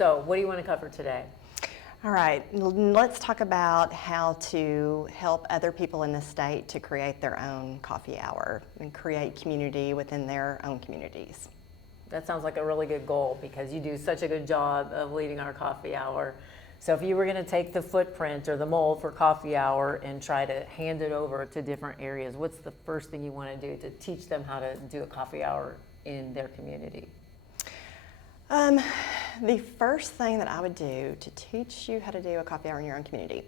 So what do you want to cover today? All right, let's talk about how to help other people in the state to create their own coffee hour and create community within their own communities. That sounds like a really good goal because you do such a good job of leading our coffee hour. So if you were going to take the footprint or the mold for coffee hour and try to hand it over to different areas, what's the first thing you want to do to teach them how to do a coffee hour in their community? The first thing that I would do to teach you how to do a coffee hour in your own community,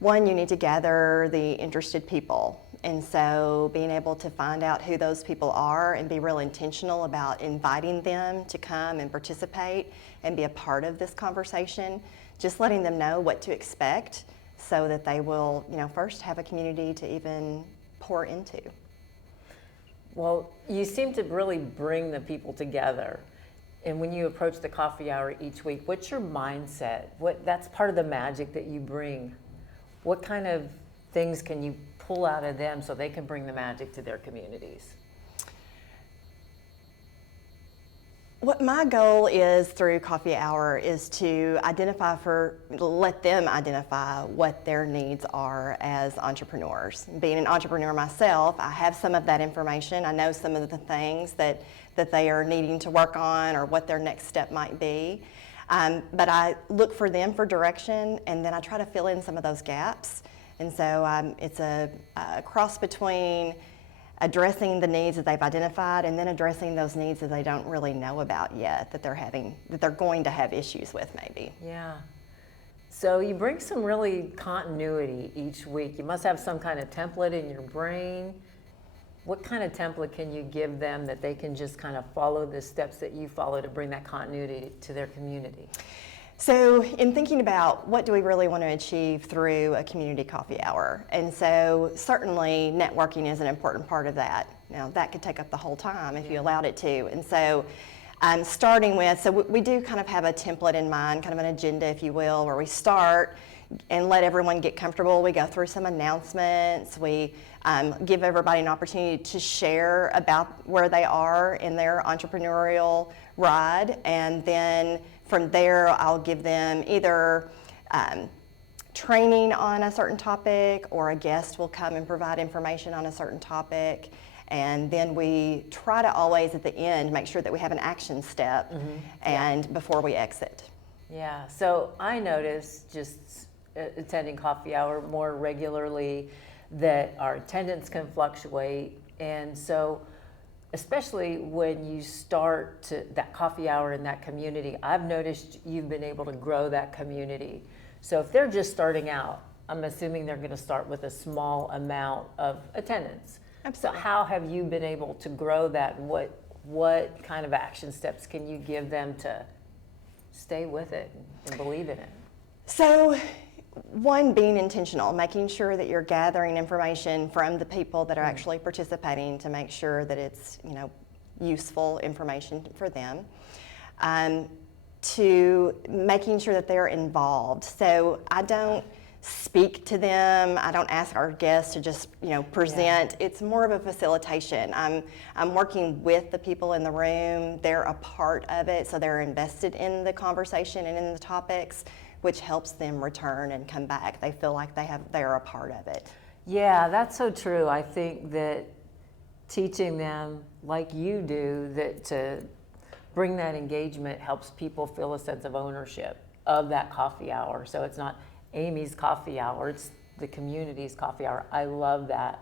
one, you need to gather the interested people. And so being able to find out who those people are and be real intentional about inviting them to come and participate and be a part of this conversation, just letting them know what to expect so that they will, first have a community to even pour into. Well, you seem to really bring the people together. And when you approach the coffee hour each week, what's your mindset? That's part of the magic that you bring. What kind of things can you pull out of them so they can bring the magic to their communities? What my goal is through coffee hour is to let them identify what their needs are as entrepreneurs. Being an entrepreneur myself, I have some of that information. I know some of the things that they are needing to work on or what their next step might be. But I look for them for direction, and then I try to fill in some of those gaps. And so it's a cross between addressing the needs that they've identified and then addressing those needs that they don't really know about yet, that they're going to have issues with maybe. Yeah. So you bring some really continuity each week. You must have some kind of template in your brain. What kind of template can you give them that they can just kind of follow the steps that you follow to bring that continuity to their community? So in thinking about what do we really want to achieve through a community coffee hour, and so certainly networking is an important part of that. Now that could take up the whole time if you allowed it to, and so starting with, so we do kind of have a template in mind, kind of an agenda if you will, where we start and let everyone get comfortable. We go through some announcements, we give everybody an opportunity to share about where they are in their entrepreneurial ride, and then from there, I'll give them either training on a certain topic, or a guest will come and provide information on a certain topic. And then we try to always, at the end, make sure that we have an action step before we exit. Yeah, so I noticed just attending coffee hour more regularly that our attendance can fluctuate. And so especially when you start that coffee hour in that community, I've noticed you've been able to grow that community. So if they're just starting out, I'm assuming they're going to start with a small amount of attendance. Absolutely. So how have you been able to grow that? What kind of action steps can you give them to stay with it and believe in it? So, one, being intentional, making sure that you're gathering information from the people that are actually participating to make sure that it's, useful information for them. To making sure that they're involved. So I don't speak to them. I don't ask our guests to just, present. Yeah. It's more of a facilitation. I'm working with the people in the room. They're a part of it, so they're invested in the conversation and in the topics, which helps them return and come back. They feel like they're a part of it. Yeah, that's so true. I think that teaching them, like you do, that to bring that engagement helps people feel a sense of ownership of that coffee hour. So it's not Amie's coffee hour, it's the community's coffee hour. I love that.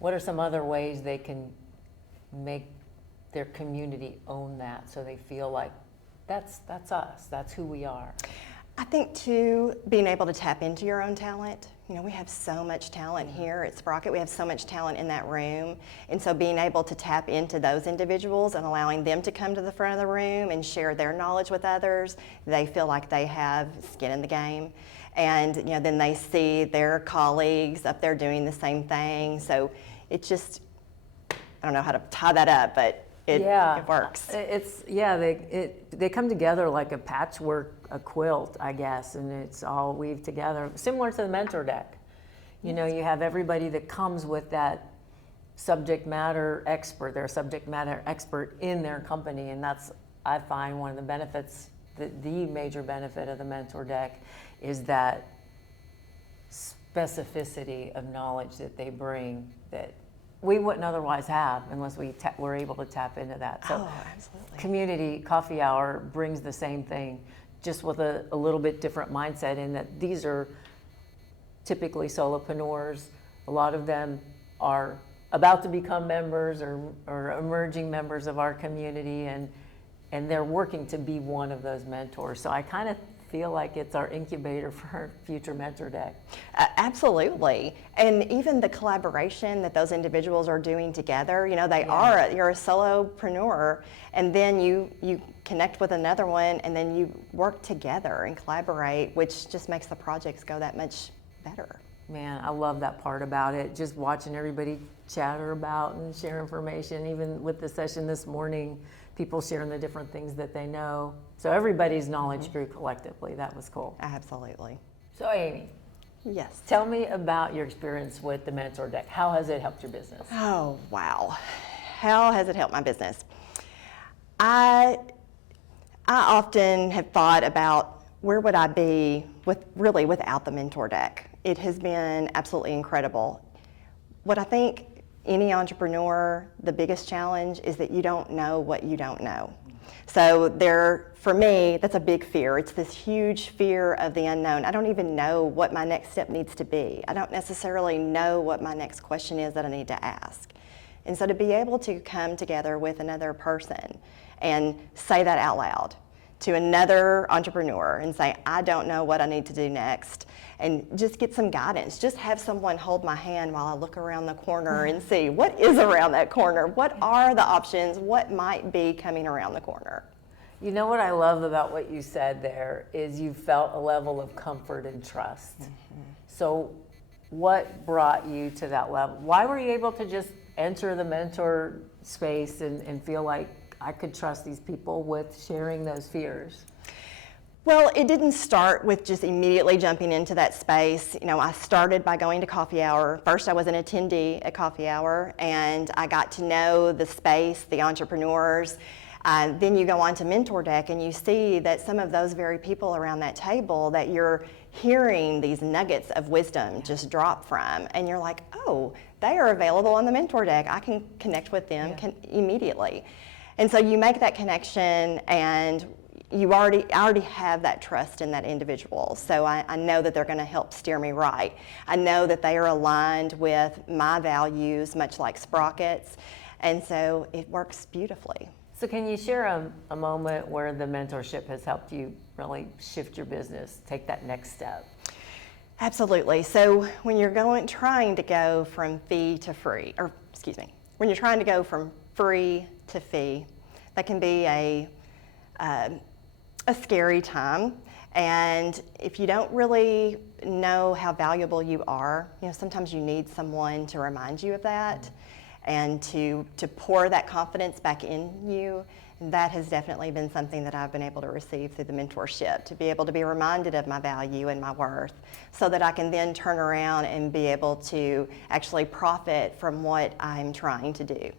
What are some other ways they can make their community own that so they feel like that's us, that's who we are? I think too, being able to tap into your own talent. We have so much talent here at Sprocket. We have so much talent in that room. And so being able to tap into those individuals and allowing them to come to the front of the room and share their knowledge with others, they feel like they have skin in the game. And then they see their colleagues up there doing the same thing. So it's just, I don't know how to tie that up, but it works. They come together like a patchwork, a quilt, I guess, and it's all weaved together, similar to the mentor deck. You have everybody that comes with that subject matter expert. They're a subject matter expert in their company, and that's, I find, one of the benefits the major benefit of the mentor deck is that specificity of knowledge that they bring that we wouldn't otherwise have unless we were able to tap into that. So absolutely. Community Coffee Hour brings the same thing, just with a little bit different mindset in that these are typically solopreneurs. A lot of them are about to become members or emerging members of our community, and they're working to be one of those mentors. So I kind of feel like it's our incubator for our future mentor deck. Absolutely. And even the collaboration that those individuals are doing together, you know, you're a solopreneur, and then you connect with another one, and then you work together and collaborate, which just makes the projects go that much better. Man, I love that part about it. Just watching everybody chatter about and share information, even with the session this morning, people sharing the different things that they know. So everybody's knowledge grew collectively. That was cool. Absolutely. So Amie, Yes. tell me about your experience with the mentor deck. How has it helped your business? Oh, wow. How has it helped my business? I often have thought about where would I be without the mentor deck. It has been absolutely incredible. What I think any entrepreneur, the biggest challenge is that you don't know what you don't know. So for me, that's a big fear. It's this huge fear of the unknown. I don't even know what my next step needs to be. I don't necessarily know what my next question is that I need to ask. And so to be able to come together with another person and say that out loud to another entrepreneur and say, I don't know what I need to do next, and just get some guidance. Just have someone hold my hand while I look around the corner and see what is around that corner. What are the options? What might be coming around the corner? You know what I love about what you said there is you felt a level of comfort and trust. Mm-hmm. So what brought you to that level? Why were you able to just enter the mentor space and feel like I could trust these people with sharing those fears? Well, it didn't start with just immediately jumping into that space. You know, I started by going to Coffee Hour. First, I was an attendee at Coffee Hour, and I got to know the space, the entrepreneurs. Then you go on to Mentor Deck, and you see that some of those very people around that table that you're hearing these nuggets of wisdom just drop from, and you're like, oh, they are available on the Mentor Deck. I can connect with them immediately. And so you make that connection, and I already have that trust in that individual. So I know that they're going to help steer me right. I know that they are aligned with my values, much like Sprockets, and so it works beautifully. So can you share a moment where the mentorship has helped you really shift your business, take that next step? Absolutely. So when you're trying to go from fee to free, when you're trying to go from free to fee, that can be a scary time. And if you don't really know how valuable you are, sometimes you need someone to remind you of that and to pour that confidence back in you. That has definitely been something that I've been able to receive through the mentorship, to be able to be reminded of my value and my worth so that I can then turn around and be able to actually profit from what I'm trying to do.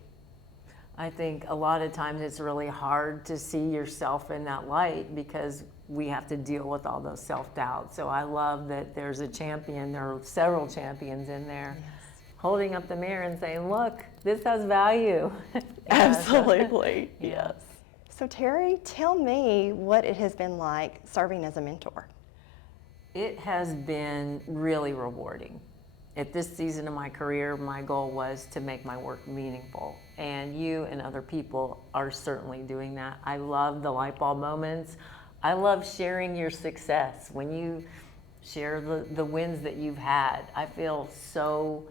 I think a lot of times it's really hard to see yourself in that light because we have to deal with all those self-doubts. So I love that there's a champion, there are several champions in there, holding up the mirror and saying, look, this has value. Absolutely, yes. So Terri, tell me what it has been like serving as a mentor. It has been really rewarding. At this season of my career, my goal was to make my work meaningful. And you and other people are certainly doing that. I love the light bulb moments. I love sharing your success. When you share the wins that you've had, I feel so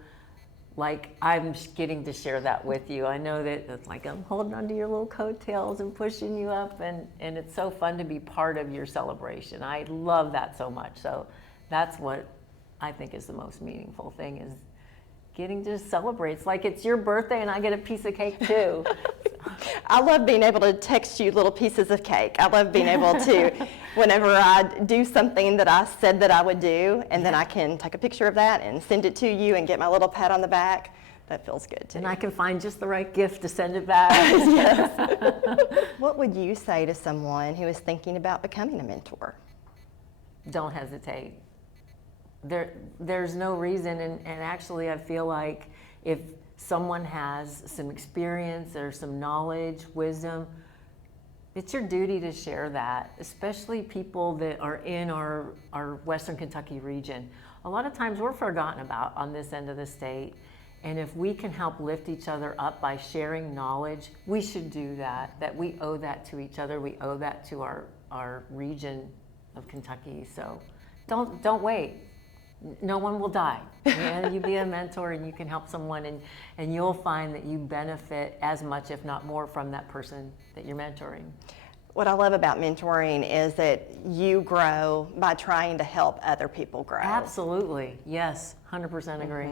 like I'm getting to share that with you. I know that it's like I'm holding onto your little coattails and pushing you up, and it's so fun to be part of your celebration. I love that so much. So that's what I think is the most meaningful thing, is getting to celebrate. It's like it's your birthday and I get a piece of cake too. I love being able to text you little pieces of cake. I love being able to, whenever I do something that I said that I would do, and then I can take a picture of that and send it to you and get my little pat on the back. That feels good too. And I can find just the right gift to send it back. What would you say to someone who is thinking about becoming a mentor? Don't hesitate. There's no reason, and actually I feel like if someone has some experience or some knowledge, wisdom, it's your duty to share that, especially people that are in our Western Kentucky region. A lot of times we're forgotten about on this end of the state, and if we can help lift each other up by sharing knowledge, we should do that. That we owe that to each other, we owe that to our region of Kentucky. So don't wait. No one will die. You be a mentor and you can help someone, and you'll find that you benefit as much, if not more, from that person that you're mentoring. What I love about mentoring is that you grow by trying to help other people grow. Absolutely. Yes, 100% agree.